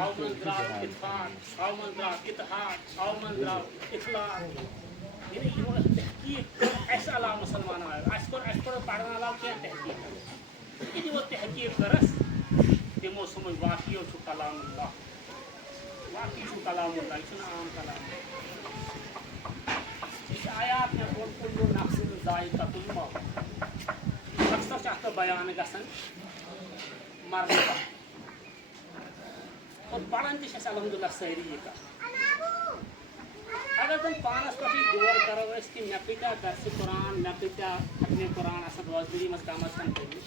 او من درٛاو اتفاق او من درٛاو اتحاد او من درٛاو اخلاق یعنی یِمو ٲس تحقیٖق کٔر اَسہِ علاوٕ مُسلمانو اَسہِ کوٚر پَرن علاوٕ کینٛہہ تحقیٖق ییٚلہِ یِمو تحقیٖق کٔرٕس تِمو سمجھ واقعی چھُ کلام اللہ واقعی چھُ کلام اللہ یہِ چھُنہٕ عام کلام یہِ چھِ آیات مےٚ کوٚر کُلُّ نفسٍ ذائقۃ الموت اکثر چھِ اَتھ بیان گژھان مرنہٕ پتہٕ اور پران تہِ چھِ اَسہِ الحمدُاللہ سٲری یہِ کَتھ اگر زن پانس پٮ۪ٹھٕے غور کرو أسۍ کہِ مےٚ کۭتیاہ درسہِ قرآن مےٚ کۭتیاہ ختمہِ قرآن آسان روزدٔری منٛز کم از کم کٔرمٕتۍ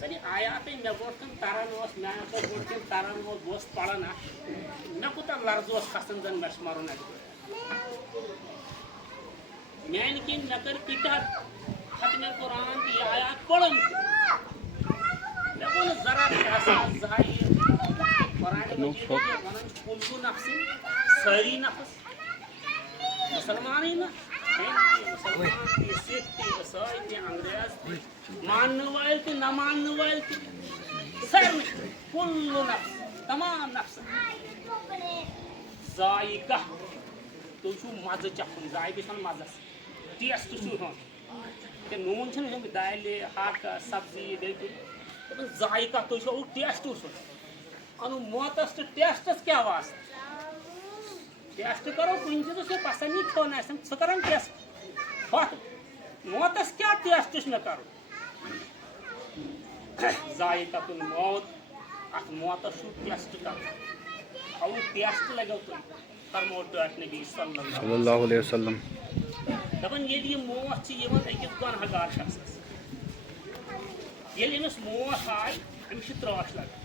سٲری آیاتے مےٚ برونٛٹھ کُن تران اوس میانہِ برونٛٹھ کُن تران اوس بہٕ اوسُس پران اَتھ مےٚ کوٗتاہ لرزٕ اوس کھسان زن مےٚ چھُ مرُن اَتہِ میانہِ کِنۍ مےٚ کٔرۍ کۭتیاہ ختمہِ قرآن تہٕ یہِ آیات پرُن مےٚ گوٚو نہٕ ذرا تہِ احساس زانٛہہ قرآنِ مجیٖد ونان چھُ کُلُّ نفسٍ سٲری نفس مسلمانٕے نہٕ مسلمان تہِ سِکھ تہِ عیسٲے تہِ انگریز تہِ ماننہٕ وٲلۍ تہِ نہ ماننہٕ وٲلۍ تہِ سارنٕے کُلُّ نفس تمام نفسن ذائقہ تُہۍ چھُو مزٕ چکھُن ذائقہٕ چھُ مزس ٹیسٹ چھُ ہیوٚن تہِ نوٗن چھُنہٕ ہیوٚن دالہِ ہاکھ سبزی بیٚیہِ دپان ذائقہ تُہۍ چھُو ٹیسٹ سُہ انو موتس تہٕ ٹیسٹس کیٛاہ واسطہٕ ٹیسٹ کرو کُنہِ چیٖزس یہِ پسنٛد یی کھیوٚن آسن سُہ کران ٹیسٹ ہۄتھ موتس کیٛاہ ٹیسٹ چھُ مےٚ کرُن ذائقۃ الموت اتھ موتس چھُ ٹیسٹ کرُن اَوُہ ٹیسٹ لگیو تۄہہِ فرمو ٹٲٹھۍ نبی صلی اللہ علیہ وسلم دپان ییٚلہِ یہِ موت چھِ یِوان أکِس گۄنہہ گار شخصس ییٚلہِ أمِس موت آے أمِس چھِ ترٛاش لگان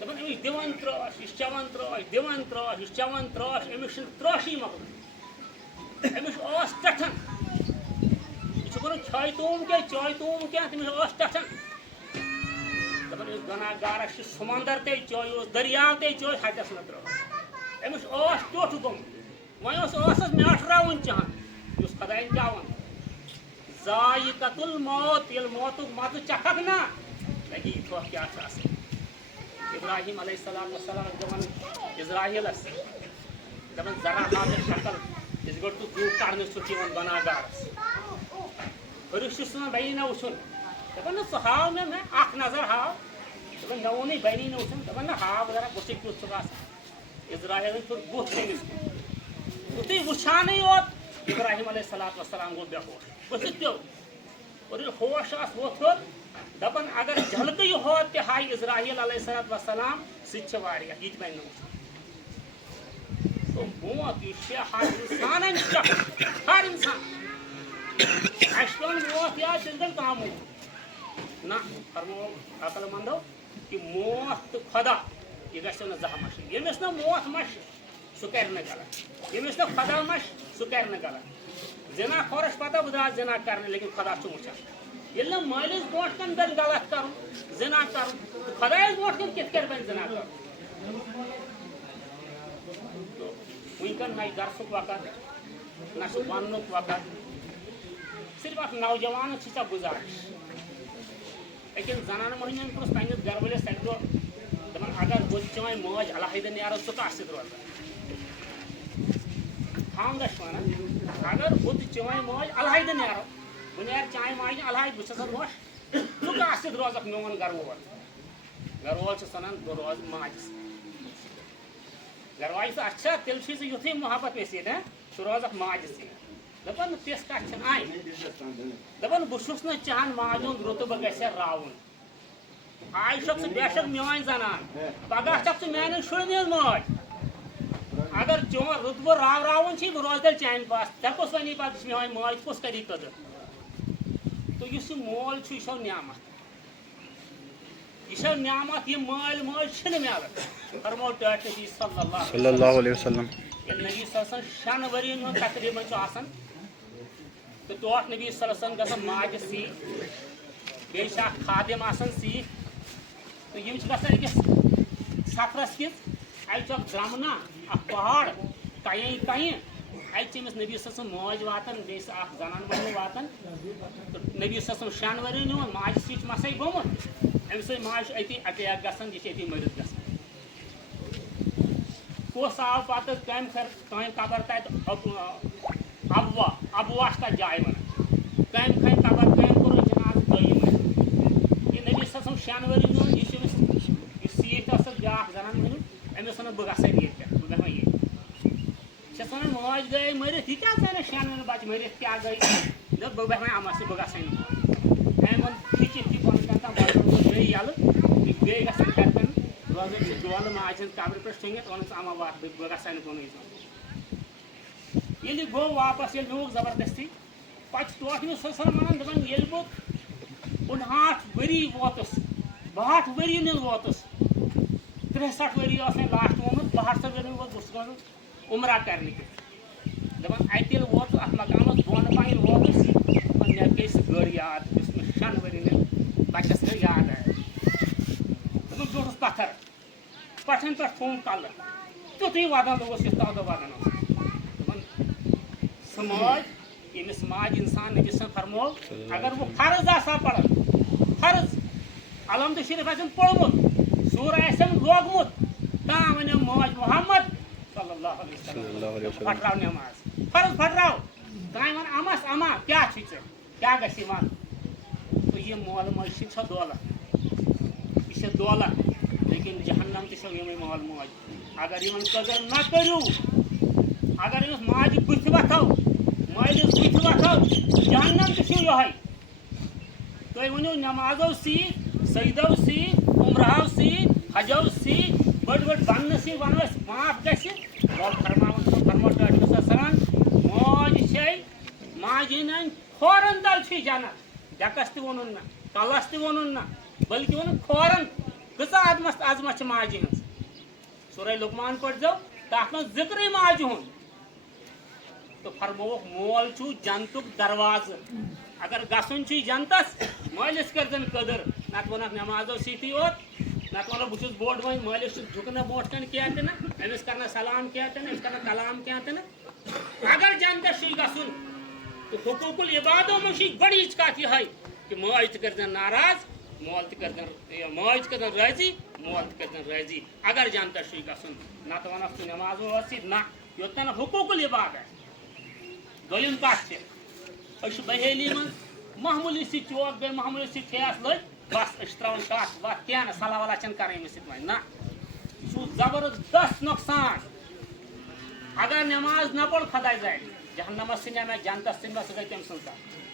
دپان أمِس دِوان ترٛاش یہِ چھِ چٮ۪وان ترٛاش دِوان ترٛاش یہِ چھِ چٮ۪وان ترٛاش أمِس چھِنہٕ ترٛاشی مۄکلان أمِس چھُ ٲس ٹٮ۪ٹھان یہِ چھُ وَنان کھیٚے توم کینٛہہ چاے توم کینٛہہ تٔمِس چھِ ٲس ٹٮ۪ٹھان دپان أمِس گۄناہ گارس چھِ سمندر تے چٲے اوس دٔریاو تے چٲے ہٹس نہٕ ترٛٲو أمِس ٲس ٹیوٚٹھ گوٚمُت وۄنۍ اوس ٲسس میٹھراوُن چاہان یُس خۄدایَن کیٛاہ ووٚن ذائقۃ الموت ییٚلہِ موتُک مزٕ چکھکھ نا لگی ٹھوٚکھ کیٛاہ چھُ آسان ابراہیم علیہ السلام وسلام دپان اسرائیلس دپان ذرا ہاو ژےٚ شکل یِتھ پٲٹھۍ ژٕ دُہ کڑنہٕ چھُکھ یِوان گۄناہ گارس ہُرِس چھُس ونان بیٚیہِ نہ وٕچھُن دپان نہ ژٕ ہاو مےٚ اکھ نظر ہاو دپان مےٚ ووٚنُے بنی نہٕ وٕچھُن دپان نہ ہاو ذرا بٕتھِ کیُتھ چھُکھ آسان اسرائیلن پھِر بُتھ تٔمِس یُتھُے وٕچھانٕے یوت ابراہیم علیہ الصلوۃ والسلام گوٚو بے ہوش بٕتھِ پیوٚو اور ییٚلہِ ہوش آس ووٚتھ ہیوٚر دپان اگر جلکہٕ یہِ ہوت تہِ ہایہِ اسرائیل علیہ الصلوۃ والسلام سُہ تہِ چھِ واریاہ یہِ تہِ بنہِ نہٕ وٕچھُن موت یہِ چھِ ہر انسانن چکھُن ہر انسان اَسہِ پیوٚن موت یاد تیٚلہِ زن کانٛہہ موت نہ فرمو عقل منٛدو کہِ موت تہٕ خۄدا یہِ گژھیو نہٕ زانٛہہ مشہِ ییٚمِس نہٕ موت مشہِ سُہ کرِ نہٕ غلط ییٚمِس نہٕ خۄدا مشہِ سُہ کرِ نہٕ غلط زِنا خورس پتہ بہٕ درٛاس زِنا کرنہِ لیکن خۄدا چھُ وٕچھان ییٚلہِ نہٕ مٲلِس برونٛٹھ کَنہِ بَنہِ غلط کرُن زِنا کرُن تہٕ خۄدایَس برونٛٹھ کَنہِ کِتھ کٔنۍ بَنہِ زِنا کرُن وٕنکٮ۪ن نہ چھُ درسُک وقت نہ چھُ وَننُک وقت صرف اکھ نوجوانَس چھِ ژےٚ گُزارِش أکِس زنانہٕ مۄہنِوٮ۪ن پرُژھ پنٛنِس گرٕ وٲلِس اَکہِ دۄہ دَپان اگر بہٕ تہٕ چٲنۍ مٲج علیحدٕ نیرو ژٕ کَتھ سۭتۍ روزان خانٛدر چھِ وَنان اگر بہٕ تہٕ چٲنۍ مٲج علیحدٕ نیرو بہٕ نیرٕ چانہِ ماجہِ علیحدٕ بہٕ چھَسن خۄش ژٕ کَتھ سۭتۍ روزکھ میون گرٕ وول گرٕ وول چھُس وَنان بہٕ روزٕ ماجہِ سۭتۍ گرٕ واجہِ چھِ اچھا تیٚلہِ چھُے ژٕ یُتھُے محبت مےٚ سۭتۍ ژٕ روزکھ ماجہِ سۭتۍ دَپان تِژھ کَتھ چھَنہٕ آے دَپان بہٕ چھُس نہٕ چاہان ماجہِ ہُنٛد رُتبہٕ گژھِ ہا راوُن آز چھکھ ژٕ بے شک میٲنۍ زنان پگہہ چھکھ ژٕ میانٮ۪ن شُرٮ۪ن ہٕنٛز ماج اگر چون رُتبہٕ راوُن چھُے بہٕ روزٕ تیٚلہِ چانہِ پاس ژےٚ کُس وَنی پتہٕ یہِ چھِ میٲنۍ ماج کُس کَری قدٕر تہٕ یُس یہِ مول چھُ یہِ چھو نعمت یہ چھو نعمت یہ مٲلۍ مٲج چھنہٕ میلان فرمو ٹٲٹھۍ نبی صلی اللہ علیہ وسلم ییٚلہِ نبی صلی اللہ علیہ وسلم 6 ؤرین ہُنٛد تقریٖباً چھُ آسان تہٕ ٹوٹھ نبی صلی اللہ علیہ وسلم گژھان ماجہِ سۭتۍ بیٚیہِ چھِ اکھ خادِم آسان سۭتۍ تہٕ یِم چھِ گژھان أکِس سفرس کِس اَتہِ چھُ اکھ درٛمنا اکھ پہاڑ کَنہِ اَتہِ چھِ أمِس نبی صلی اللہ علیہ وسلم موج واتان بیٚیہِ چھِ اکھ زنان مۄہنیو واتان تہٕ نبی صلی اللہ علیہ وسلم 6 ؤرین ہُنٛد ماجہِ سۭتۍ چھُ مسے گوٚمُت أمۍ سٕنٛز ماجہِ چھُ أتی اٹیک گژھان یہِ چھِ أتی مٔرِتھ گژھان کس آو پتہ کم قبر تت ابوا تک جائے ونان کم کھن قبر کم کور جناز دم یہ نبی صم شین ؤری نیون یہ سیت بیاکھ زنان مہنیو أمس ون بہ گژھے یہ بہ بیہمہ یہ چھس ونان موج گٔیے مرتھ یہ کیٛاہ ژٕ شین ؤری بچہ مرتھ کیٛاہ گٔیے دپ بہ بیہمہ امس بہ گژھے نہٕ أمۍ ووٚن کھِچِتھ یہِ بۄن کن تام بدل بیٚیہِ یلہٕ یہِ بیٚیہِ گژھن ہٮ۪ر کن روزان چھِ جولہٕ ماجہِ ہٕنٛز قبرِ پٮ۪ٹھ شۄنٛگِتھ ووٚنُس اما واتھ بہ گژھے نہٕ کُنُے زوٚن ییٚلہِ یہِ گوٚو واپس ییٚلہِ نیوٗکھ زبردستی پتہٕ چھِ ٹوٹھ أمِس صلی ونان دپان ییٚلہِ بہٕ 59 ؤری ووتُس 62 ؤری نِل ووتُس 63 ؤری اوس مےٚ لاسٹ ووٚنمُت 62 ؤری ووت بہٕ چھُس گژھُن عمرہ کرنہِ دپان اتہِ ییٚلہِ ووتُس اتھ مقامس بۄن پہن ووتُس مےٚ گٔے سُہ گٔر یاد یُس مےٚ 6 ؤری نِل بچس گٔے یاد آے دوٚپُن بیوٗٹھُس پتھر پٹھن پٮ۪ٹھ تھوٚوُم کلہٕ تیُتھُے ودان اوس یُتھ تل ودان اوس دپان سُہ موج ییٚمِس ماجہِ انسان نبی صٲب فرموو اگر بہٕ فرض آسہٕ ہا پران فرض علمد شریف آسن پوٚرمُت سوٗر آسٮ۪م لوگمُت تام ونیٚم موج محمد صلی اللہ علیہ وسلم پھٹراو نٮ۪ماز فرض پھٹراو تام ون امس اما کیٛاہ چھُے ژےٚ کیٛاہ گژھِ ون تہٕ یہِ مول موج چھِ دولت یہِ چھِ دولت لیکن جہنم تہِ چھو یِمے مول موج اگر یِمن قدر نہ کٔرِو اگر أمِس ماجہِ بٕتھِ وتھو مٲلِس بٕتھِ وتھو جہنم تہِ چھُو یِہوے تُہۍ ؤنِو نٮ۪مازو سۭتۍ سجدو سۭتۍ عمرہو سۭتۍ حجو سۭتۍ بٔڑ بٔڑ بننہٕ سۭتۍ ونو أسۍ معاف گژھِ مول فرماوان سران موج چھے ماجہِ ہٕنٛدٮ۪ن کھورن تل چھُے جنت ڈیکس تہِ ووٚنُن نہٕ کلس تہِ ووٚنُن نہٕ بلکہِ ووٚنُن کھورن کۭژاہ عظمت چھِ ماجہِ ہٕنٛز سورہ لقمان پٔرۍزیو تتھ منٛز ذکرٕے ماجہِ ہُنٛد تہٕ فرمووُکھ مول چھُ جنتُک دروازٕ اگر گژھُن چھُے جنتس مٲلِس کٔرزن قدر نتہٕ ونکھ نٮ۪مازو سۭتی یوت نتہٕ ونو بہٕ چھُس بوٚڑ وۄنۍ مٲلِس چھُ جُکنہٕ برونٛٹھ کَنہِ کینٛہہ تہِ نہٕ أمِس کرنہٕ سلام کینٛہہ تہِ نہٕ أمِس کرنہٕ کلام کینٛہہ تہِ نہٕ اگر جنتس چھُے گژھُن تہٕ حقوٗق العبادو منٛز چھِ گۄڈٕنِچ کتھ یِہے کہِ مٲج تہِ کٔرزن ناراض مول تہِ کٔرزن ماج تہِ کٔرزن رٲضی مول تہِ کٔرزن رٲضی اگر جنتس چھُے گژھُن نتہٕ ونکھ ژٕ نٮ۪ماز وٲژ سۭتۍ نہ یوٚتن حقوٗق العباد آسہِ دوٚیِم کتھ تہِ أسۍ چھِ بہیلی منٛز معموٗلی سۭتۍ چوک گٔے معموٗلی سۭتۍ ٹھیس لٔگۍ بس أسۍ چھِ تراوان کتھ وتھ کینٛہہ نہٕ صلح ولہ چھنہٕ کرٕنۍ أمِس سۭتۍ وۄنۍ نہ یہِ چھُ زبردست نۄقصان اگر نٮ۪ماز نہ پوٚر خۄداے زالہِ جہنمس ژھٕنیا مےٚ جنتس ژھٕنۍ مےٚ سُہ گٔے تٔمۍ سٕنٛز کتھ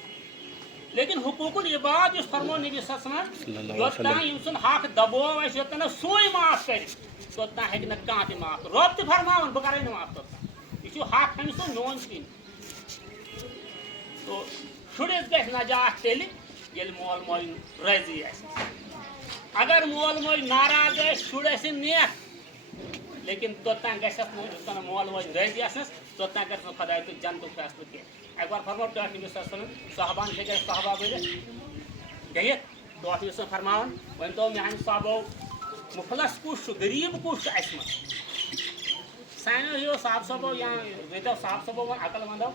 لیکن حقوٗق العباد یُس فرمو نبی صلی اللہ علیہ وسلم یوٚتام ییٚمۍ سُنٛد حق دبوو آسہِ یوٚتن نہٕ سُے معاف کرِ توٚتام ہیٚکہِ نہٕ کانٛہہ تہِ معاف کٔرِتھ رۄب تہِ فرماوان بہٕ کرے نہٕ معاف توٚتام یہِ چھُ حق أمۍ سُنٛد میون چھُنہٕ تو شُرِس گژھِ نجات تیٚلہِ ییٚلہِ مول موج رٲضی آسہِ اگر مول موج ناراض آسہِ شُر ٲسِن نیک لیکن توٚتام گژھٮ۪س نہٕ یوٚت تام مول موج رٲضی آسنَس توٚتام گژھِ نہٕ خۄداے تہٕ جنتُک فٲصلہٕ کینٛہہ اَکہِ بار فرمو ٹٲٹھ نبی صلی اللہ علیہ وسلم صحابان ہیٚکہِ اَسہِ صحابہ بٔرِتھ بیٚہِتھ ٹوٹھ نبی صٲب فرماوان وۄنۍ تو میٛانہِ صحابو مُفلس کُس چھُ غریٖب کُس چھُ اَسہِ منٛز سانیو ہِیو صاحب صٲبو یا ییٚتیو صاحب صٲبو ووٚن عقل منٛدو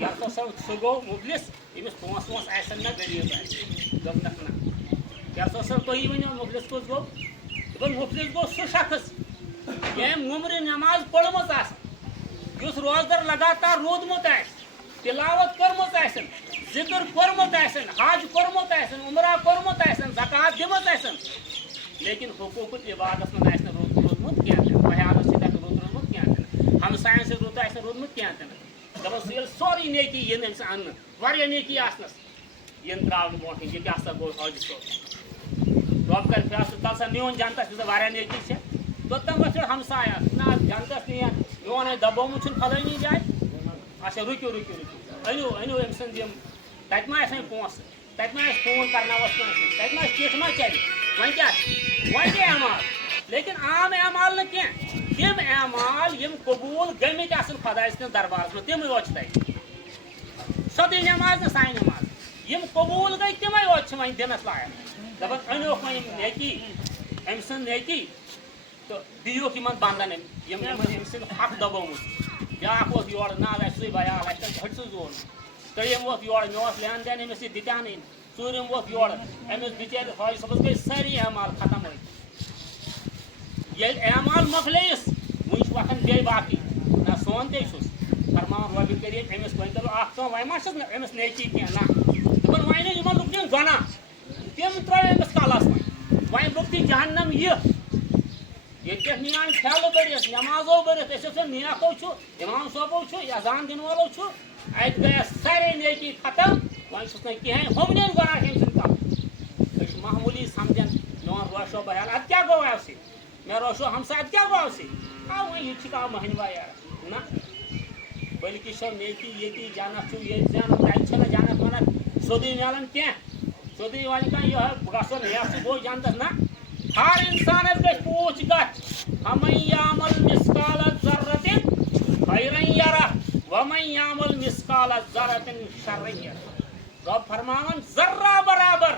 یَتھ سا سُہ گوٚو مُفلِس ییٚمِس پونٛسہٕ وونٛسہٕ آسن نہ غریٖب آسہِ دوٚپنکھ نہ یَتھ سا تُہی ؤنِو مُفلِس کُس گوٚو دوٚپُن مُفلِس گوٚو سُہ شخص ییٚمۍ وُمرِ نٮ۪ماز پٔرمٕژ آسان یُس روزدر لگاتار روٗدمُت آسہِ تِلاوت کٔرمٕژ آسن ذِکر کوٚرمُت آسن حج کوٚرمُت آسن عمرہ کوٚرمُت آسن زکات دِمٕژ آسن لیکن حقوٗق العبادس منٛز آسہِ نہٕ روٗدمُت کینٛہہ تہِ نہٕ بحیالس سۭتۍ آسہِ نہٕ روٗدمُت کینٛہہ تہِ نہٕ ہمساین سۭتۍ رُت آسہِ نہٕ روٗدمُت کینٛہہ تہِ نہٕ دپان سُہ ییٚلہِ سورُے نیکی یِن أمِس اَننہٕ واریاہ نیکی آسنَس یِن تراونہٕ برونٛٹھٕے یہِ کیٛاہ سا گوٚو حٲجی صٲب رۄب کرِ فیصلہٕ تل سا نیوٗن جنتس یُس واریاہ نیکی چھِ توٚتام وۄتھِ ہمسایَس نہ جنتس نِیَن میون ہے دبومُت چھُنہٕ فلٲنی جایہِ اچھا رُکِو أنِو أمۍ سٕنٛدۍ یِم تَتہِ ما آسہِ وۄنۍ پونٛسہٕ تَتہِ ما آسہِ فون کرناوَس کٲنٛسہِ تَتہِ ما آسہِ چِٹھ ما چلہِ وۄنۍ کیٛاہ چھِ وۄنۍ گٔے اعمال لیکن عام اعمال نہٕ کینٛہہ تِم اعمال یِم قبوٗل گٔمٕتۍ آسن خۄداے سٕنٛدِس دربارس منٛز تِمٕے یوت چھِ تَتہِ سیوٚدُے نٮ۪ماز نہٕ سانہِ نٮ۪ماز یِم قبوٗل گٔے تِمے یوت چھِ وۄنۍ دِنس لایق دپان أنۍوُکھ وۄنۍ یِم نیکی أمۍ سٕنٛز نیکی تہٕ دِیوٗکھ یِمن بنٛدن یِم أمۍ سٕنٛدۍ حق دبومُت بیٛاکھ اوس یورٕ نہ حظ اَسہِ سُے بیال اَسہِ چھُ ہٹسٕے زورمُت ترٛیٚیِم ووت یورٕ مےٚ اوس لین دین أمِس یہِ دِتیٛاہ نہٕ ژوٗرِم ووت یورٕ أمِس بِچٲرِس حٲجی صٲبس گٔے سٲری اعمال ختم ٲسۍ ییٚلہِ اعمال مۄکلییِس وٕنہِ چھِ وۄتھان بیٚیہِ باقٕے نہ سون تے چھُس فرمان رۄبہِ کٔرِتھ أمِس ؤنۍتو اکھ کٲم وۄنۍ ما چھس نہٕ أمِس نیکی کینٛہہ نہ دَپان وۄنۍ نہٕ یِمن لُکھ گۄناہ تِم ترٛٲے أمِس کَلَس وۄنۍ لوٚگ تہِ جہنم یہِ ییٚتہِ پٮ۪ٹھ نِیان کھیلہٕ بٔرِتھ نٮ۪مازو بٔرِتھ أسۍ ٲسۍ نیکو چھُ اِمام صٲبو چھُ اذان دِنہٕ وولو چھُ اَتہِ گٔیے سارے نیکی ختم وۄنۍ چھُس نہٕ کِہینۍ ہُمنٮ۪ن گۄناہ أمۍ سٕنٛدۍ کَم أسۍ چھِ معموٗلی سَمجھان میون روشو بیان اَدٕ کیٛاہ گوٚو اَمہِ سۭتۍ مےٚ روشو ہمساے اَدٕ کیٛاہ گوٚو اَمہِ سۭتۍ وۄنۍ یہِ تہِ چھِ کانٛہہ مٔہنِوا یارٕ نہ بٔلکہِ چھو نیکی ییٚتی جنت چھُ ییٚتہِ زینُن تَتہِ چھِنہٕ جنت وَنت سیوٚدُے میلان کینٛہہ سیوٚدُے وَنہِ کانٛہہ یِہوے بہٕ گژھُن ہیٚس ژٕ گوٚو جنتَس نہ ہر اِنسانَس گژھِ پوٗچھ گژھِ ہمن یعمل مثقال ذرة خیرا یرہ ومن یعمل مثقال ذرة شرا یرہ رۄب فرماوان ذرہ برابر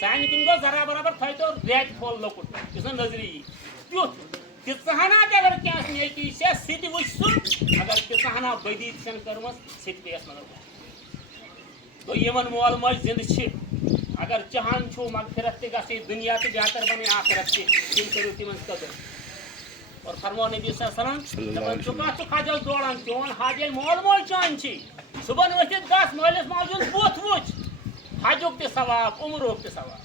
سانہِ کِنۍ گوٚو ذرہ برابر تھٲیتو ریٚتہِ پھوٚل لۄکُٹ یُس نہٕ نظرِ یی تیُتھ تیٖژہنا تہِ اگر کٲنٛسہِ نیکی چھےٚ سُہ تہِ وٕچھ سُہ اگر تیٖژہنا بدی تہِ چھَنہٕ کٔرمٕژ سُہ تہِ پیٚیَس نظر گوٚو یِمن مول موج زِندٕ چھِ اگر چاہان چھُو مغفرت تہِ گژھِ دُنیا تہِ بہتر بَنہِ آخرت تہِ تِم کٔرِو تِمن قدر اور فرمو نبی صلی اللہ علیہ وسلم دَپان ژٕ کَتھ ژٕ کھجل دوران چون حج ییٚلہِ مول موج چٲنۍ چھی صُبحن ؤتھِتھ گژھ مٲلِس ماجہِ ہُنٛد بُتھ وٕچھ حجُک تہِ ثواب عمرُک تہِ ثواب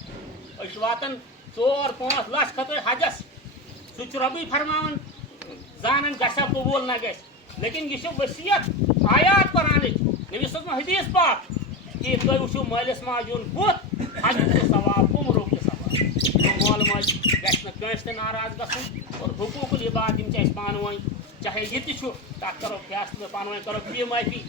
أسۍ چھِ واتان 4-5 لَچھ کھٔژ حجس سُہ چھُ رۄبٕے فرماوان زانان گژھیا قبوٗل نہ گژھِ لیکن یہِ چھِ ؤصیت آیات قرآنٕچ نبی صٲبن حدیٖث پاک کہ تُہۍ وٕچھِو مٲلِس ماجہِ ہُنٛد بُتھ حجُک تہِ ثواب عمرُک تہِ ثواب مول موج گژھِ نہٕ کٲنٛسہِ تہِ ناراض گژھُن اور حقوٗق العباد یِم چھِ اَسہِ پانہٕ ؤنۍ چاہے یہِ تہِ چھُ تَتھ کَرو فیصلہٕ پانہٕ ؤنۍ کَرو فی معٲفی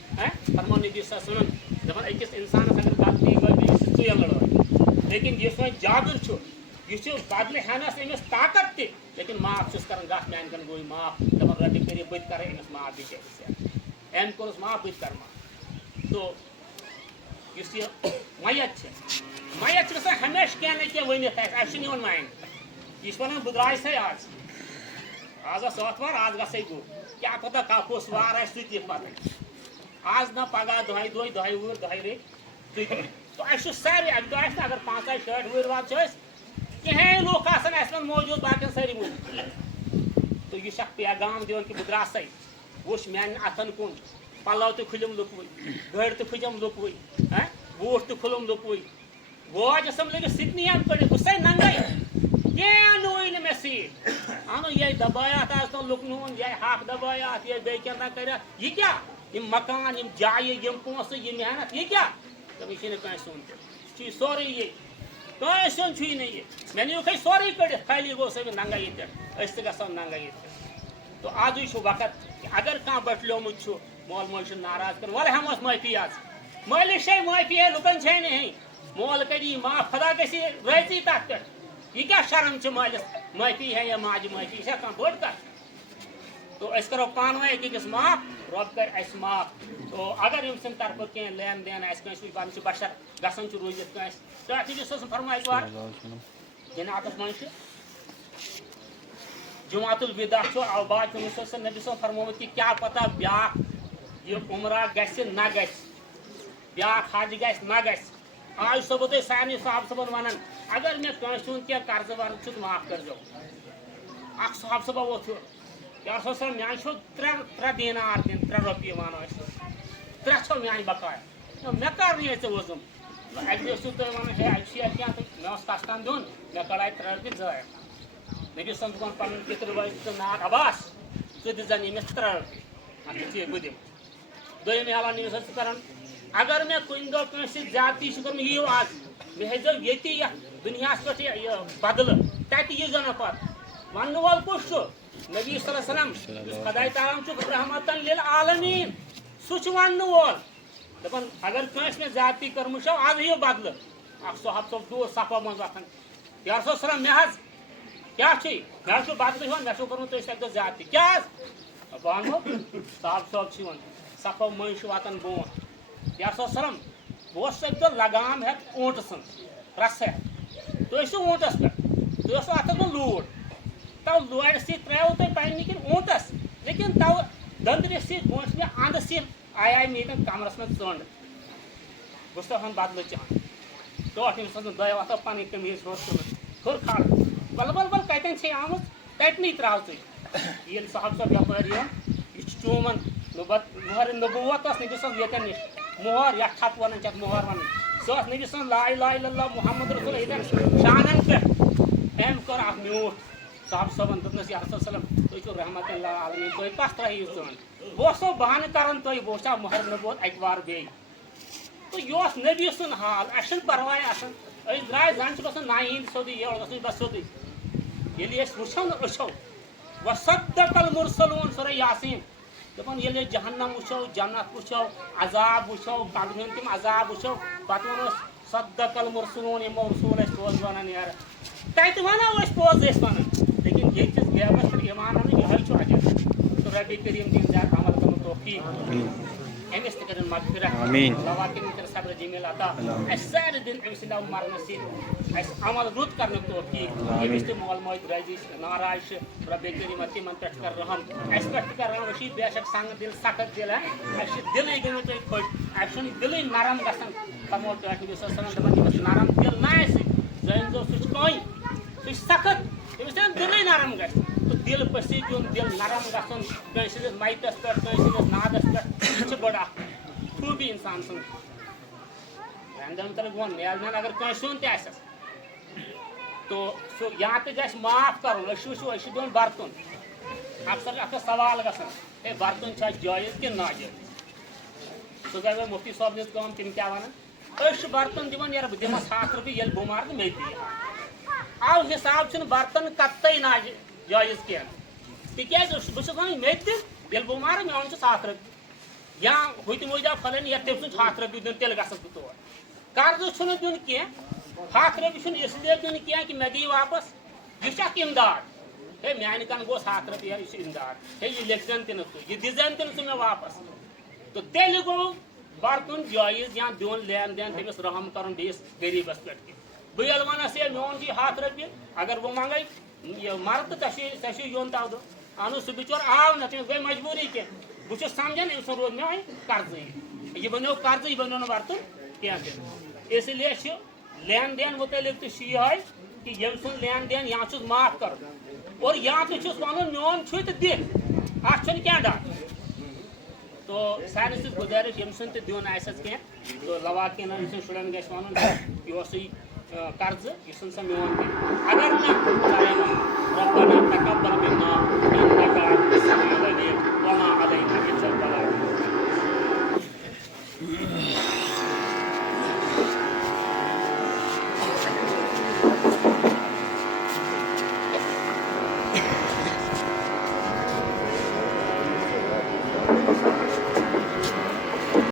فرمو نبی صلی اللہ علیہ وسلم دَپان أکِس اِنسانَس اگر غلطی گٔے بیٚیہِ چھِ ژٕے لڑٲے لیکن یُس وۄنۍ جابر چھُ یہِ چھُ بدلہٕ ہٮ۪نَس أمِس طاقت تہِ لیکن معاف چھُس کران گژھ میانہِ کَن گوٚو معاف دَپان رۄبہِ کٔرِو بہٕ تہِ کَرٕ أمِس معاف بِچٲرِس أمۍ کوٚرُس معاف بہٕ تہِ کَرٕ معاف تو یُس یہِ میت چھِ میت چھِ گژھان ہمیشہٕ کینٛہہ نہ کینٛہہ ؤنِتھ اَسہِ چھُنہٕ یِوان ماینہِ یہِ چھِ وَنان بہٕ درٛایسَے آز آز اوس ٲتھوار آز گژھَے بہٕ کیٛاہ پَتہ کُس وار آسہِ سُہ تہِ پَتہٕ آز نہ پگاہ دۄہے دۄہہِ دۄہے وُہٕرۍ دۄہے ریٚتۍ تُہۍ تہٕ اَسہِ چھُ سارے اَکہِ دۄہ آسہِ نہٕ اگر 5-6 وُہٕرۍ واد چھِ أسۍ کِہینۍ لُکھ آسان اَسہِ منٛز موٗجوٗد باقین سٲری موٗجوٗد تہٕ یہِ چھُ اکھ پیغام دِوان کہِ بہٕ درٛاسَے وٕچھ میانٮ۪ن اَتھن کُن پَلو تہِ کھُلِم لُکوٕے گٔرۍ تہِ کھٔجم لُکوٕے بوٗٹھ تہِ کھُلُم لُکوٕے واج ٲسٕم لٔگِتھ سِکنِیَن کٔڑِتھ بہٕ چھُسَے ننٛگَے کینٛہہ نوٕے نہٕ مےٚ سۭتۍ اَنو یہِ دَبایاتھ آز تام لُکنہٕ ہُنٛد یہِ ہاکھ دَبایاتھ یہِ بیٚیہِ کیٛاہ نہ کٔرِتھ یہِ کیٛاہ یِم مکان یِم جایہِ یِم پونٛسہٕ یہِ محنت یہِ کیٛاہ دَپان یہِ چھُے نہٕ کٲنٛسہِ ہُنٛد تہِ یہِ چھُے سورُے یہِ کٲنٛسہِ ہُنٛد چھُے نہٕ یہِ مےٚ نِیوٗکھَے سورُے کٔڑِتھ خٲلی گوٚو سُہ ننٛگَے ییٚتٮ۪تھ أسۍ تہِ گژھو ننٛگَے ییٚتٮ۪تھ تو آزٕے چھُ وقت کہِ اگر کانٛہہ بَٹلیومُت چھُ مول موج چھُ ناراض کَران وَلہٕ ہٮ۪موس معٲفی آز مٲلِس چھے معٲفی ہے لُکَن چھے نہٕ ہیٚنۍ مول کَرِ یی معاف خۄدا گژھِ رٲضی تَتھ پٮ۪ٹھ یہِ کیٛاہ شرم چھِ مٲلِس معٲفی ہے یا ماجہِ معٲفی یہِ چھا کانٛہہ بٔڑ کَتھ تو أسۍ کَرو پانہٕ ؤنۍ أکۍ أکِس معاف رۄب کَرِ اَسہِ معاف تو اگر أمۍ سٕنٛدِ طرفہٕ کینٛہہ لین دین آسہِ کٲنٛسہِ وٕچھ پَنُن چھُ بشر گژھان چھُ روٗزِتھ کٲنٛسہِ تہٕ اَتھ یُس فرمایہِ جِناتَس منٛز چھُ جُمعۃ الوداع چھُ اَوباد چھُ نبی صٲبن فرمومُت کہِ کیٛاہ پَتہ بیٛاکھ یہِ عُمرہ گژھِ نہ گژھِ بیٛاکھ حج گژھِ نہ گژھِ آز چھُسو بہٕ تۄہہِ سارنٕے صاحب صٲبن وَنان اگر مےٚ کٲنٛسہِ ہُنٛد کینٛہہ قرضہٕ ورضہٕ چھُ معاف کٔرۍزیو اکھ صاحب صٲبا ووٚتھ ہیوٚر یا رسول صٲب میٛانہِ چھُ 3 دیٖنار دِنۍ 3 رۄپیہِ وَنو أسۍ 3 چھو میٛانہِ بقایا مےٚ کَر نِیے ژےٚ وۄزُم اَکہِ دۄہ ٲسِو تُہۍ وَنان ہے اَتہِ چھُ یَتھ کینٛہہ تہٕ مےٚ اوس کَسٹَم دیُن مےٚ کَڑاے 3 رۄپیہِ ضایع نبی صٲبن ووٚن پَنُن پِتٕر بٲے تہٕ ناو عباس ژٕ دِژ ییٚمِس 3 رۄپیہِ اَتھ چھِ بہٕ دِمہٕ دوٚیِم اعلان نبی صٲب چھُ کَران اگر مےٚ کُنہِ دۄہ کٲنٛسہِ سۭتۍ زیادتی چھِ کٔرمٕژ یِیِو آز مےٚ ہیٚزیو ییٚتی یَتھ دُنیاہَس پٮ۪ٹھ یہِ بدلہٕ تَتہِ ییٖزیو نہٕ پَتہٕ وَننہٕ وول کُس چھُ نبی صلی اللہ علیہ وسلم یُس خۄداے تعالیٰ چھُ رحمتن لِلعالمیٖن سُہ چھُ وَننہٕ وول دَپان اگر کٲنٛسہِ مےٚ زیادتی کٔرمٕژ چھو آز یِیِو بدلہٕ اکھ صحاب صٲب دوٗر صفو منٛز وۄتھان یا رسول صلم مےٚ حظ کیٛاہ چھُے مےٚ حظ چھُ بدلہٕ ہیوٚن مےٚ چھُو کوٚرمُت تُہۍ اَکہِ دۄہ زیادتی کیٛاہ حظ بہٕ وَنہو صاحب صٲب چھُ یِوان صفو مٔنٛزۍ چھُ واتان برونٛٹھ یا رسول صلم بہٕ اوسُس اَکہِ دۄہ لگام ہٮ۪تھ اوٗنٛٹہٕ سٕنٛز رَسہٕ ہٮ۪تھ تُہۍ ٲسِو اوٗنٛٹَس پٮ۪ٹھ تُہۍ اوسوٕ اَتھَس منٛز لوٗر تو لورِ سۭتۍ ترٛایو تۄہہِ پنٛنہِ کِنۍ اوٗنٛٹَس لیکن تو دٔنٛدرِ سۭتۍ برونٛٹھ مےٚ اَنٛدٕ سۭتۍ آیہِ مےٚ ییٚتٮ۪ن کَمرَس منٛز ژٔنٛڈ بہٕ چھُس تَتھ بدلہٕ چاہان ٹوٹھ أمِس ٲس نہٕ دۄیو اَتھو پَنٕنۍ قمیٖض ہیوٚر تُلٕنۍ ہیوٚر کھالٕنۍ وَلہٕ وَلہٕ وَلہٕ کَتٮ۪ن چھے آمٕژ تَتِنٕے ترٛاو ژٕ ییٚلہِ صاحب صٲب یَپٲرۍ یِوان یہِ چھُ چوٗمَن مۄہر نبوت ٲس نبی سٕنٛز ییٚتٮ۪ن نِش مۄہر یَتھ ٹھپ وَنان چھِ اَتھ مۄہر وَنان سۄ ٲس نبی سٕنٛز لا اِلہَ اِلَّا اللہ محمد رسول ییٚتٮ۪ن شانَن پٮ۪ٹھ أمۍ کوٚر اکھ میوٗٹھ صاحب صٲبَن دوٚپنَس یا رسول صلم تُہۍ چھِو رحمت اللہ عالمیٖن تُہۍ کَتھ ترٛٲیِو ژٲن بہٕ اوسو بہانہٕ کَران تُہۍ بہٕ وٕچھٕ ہا مۄہر نبوت اَکہِ وار بیٚیہِ تہٕ یہِ اوس نبی سُنٛد حال اَسہِ چھُنہٕ پَرواے آسان أسۍ درٛاے زَن چھِ گژھان نایہِ ہِنٛدۍ سیوٚدُے یورٕ گژھُن بَس سیوٚدُے ییٚلہِ أسۍ وٕچھو نہٕ أچھو وَصَدَّقَ الْمُرسَلوٗن سورہ یاسیٖن دَپان ییٚلہِ أسۍ جہنم وٕچھو جنت وٕچھو عذاب وٕچھو قبرِ ہُنٛد تِم عذاب وٕچھو پَتہٕ وَنو أسۍ صدق المرسلوٗن یِمو رسوٗل اَسہِ پوٚز وَنان یارٕ تَتہِ وَنو أسۍ پوٚز ٲسۍ وَنان لیکِن ییٚتہِ غیبَس پٮ۪ٹھ ایمان اَنُن یِہوٚے چھُ اجر تہٕ رۄبِ کریٖم دِیِن زیادٕ عمل کَرنُک توفیٖق أمِس تہِ کٔرِنۍ مغفرت دوا کٔرِنۍ کٔرِنۍ صبر جمیٖل عطا اَسہِ سارے دِن أمۍ سٕنٛدِ مرنہٕ سۭتۍ اَسہِ عمل رُت کَرنُک توفیٖق ییٚمِس تہِ مول موج راضی ناراض چھِ رۄبِ کریٖم تِمن پٮ۪ٹھ کر رحم اَسہِ پٮ۪ٹھ تہِ کر رحم أسۍ چھِ بے شک سنٛگ دِل سخت دِل اَسہِ چھِ دِلٕے گٔمٕتۍ تُہۍ خۄش اَسہِ چھُنہٕ دِلٕے نرم گژھان فرمو ٹٲٹھۍ نبی صلی اللہ علیہ وسلم دَپان ییٚمِس نرم دِل نہ آسہِ زٲنۍزیو سُہ چھُ کٔنۍ سُہ چھُ سخت تٔمِس چھُنہٕ دِلٕے نرم گژھِ تہٕ دِل پٔسی دیُن دِل نرم گژھُن کٲنٛسہِ سٕنٛدِس مَیتَس پٮ۪ٹھ کٲنٛسہِ سٕنٛدِس نادَس پٮ۪ٹھ یہِ چھِ بٔڑ اکھ خوٗبی اِنسان سٕنٛز رحمدن مُتعلق ووٚن نیازمین اگر کٲنٛسہِ ہُنٛد تہِ آسٮ۪س تو سُہ یا تہِ گژھِ معاف کَرُن أسۍ وٕچھو أسۍ چھِ دیُن برتُن اکثر اَتھ چھُ سوال گژھان ہے برتُن چھا جٲیِز کِنہٕ ناجٲیِز سُہ گٔے وۄنۍ مُفتی صٲبنِس کٲم تِم کیٛاہ وَنان أسۍ چھِ برتُن دِوان یارٕ بہٕ دِمَس 100 رۄپیہِ ییٚلہِ بومار تہٕ مےٚ تہِ دِیہِ اَو حِساب چھُنہٕ برتن قطعے جٲیِز کینٛہہ تِکیٛازِ بہٕ چھُس وَنان مےٚ تہِ ییٚلہِ بہٕ مارٕ مےٚ اوٚن چھُس 100 رۄپیہِ یا ہُتہِ موٗجوٗب پھلٲنۍ یا تٔمۍ سُنٛد چھُ 100 رۄپیہِ دیُن تیٚلہِ گژھَس بہٕ تور قرضہٕ چھُنہٕ دیُن کینٛہہ 100 رۄپیہِ چھُنہٕ اِسلیے دیُن کینٛہہ کہِ مےٚ دِیِو واپس یہِ چھُ اکھ اِمداد ہے میانہِ کَن گوٚژھ 100 رۄپیہِ یہِ چھُ اِمداد ہے یہِ لیکھزٮ۪ن تہِ نہٕ ژٕ یہِ دِزٮ۪ن تہِ نہٕ ژٕ مےٚ واپس تہٕ تیٚلہِ گوٚو برتُن جٲیِز یا دیُن لین دین تٔمِس رحم کَرُن بیٚیِس غریٖبَس پٮ۪ٹھ تہِ بہٕ ییٚلہِ وَنَس ہے میون چھُ 100 رۄپیہِ اگر بہٕ منٛگَے یہِ مَرٕ تہٕ ژےٚ چھُے یُن تَو دۄہ اَہنُو سُہ بِچور آو نہٕ تٔمِس گٔے مجبوٗری کینٛہہ بہٕ چھُس سَمجان أمۍ سُنٛد روٗد مےٚ وۄنۍ قرضٕے یہِ بَنیو قرضٕے یہِ بَنیو نہٕ برتُن کینٛہہ تہِ اسی لیے چھُ لین دین مُتعلِق تہِ چھُ یِہوٚے کہِ ییٚمہِ سُنٛد لین دین یا چھُس معاف کَرُن اور یا تہِ چھُس وَنُن میون چھُے تہٕ دِ اَتھ چھُنہٕ کینٛہہ ڈر تو سانہِ سۭتۍ گُزٲرِش ییٚمہِ سُنٛد تہِ دیُن آسٮ۪س کینٛہہ تہٕ لواکیٖنَن أمۍ سٕنٛدۍ شُرٮ۪ن گژھِ وَنُن یہِ اوسُے قرضہٕ یہِ چھُنہٕ سا میون کینٛہہ اگر نہٕ ربنا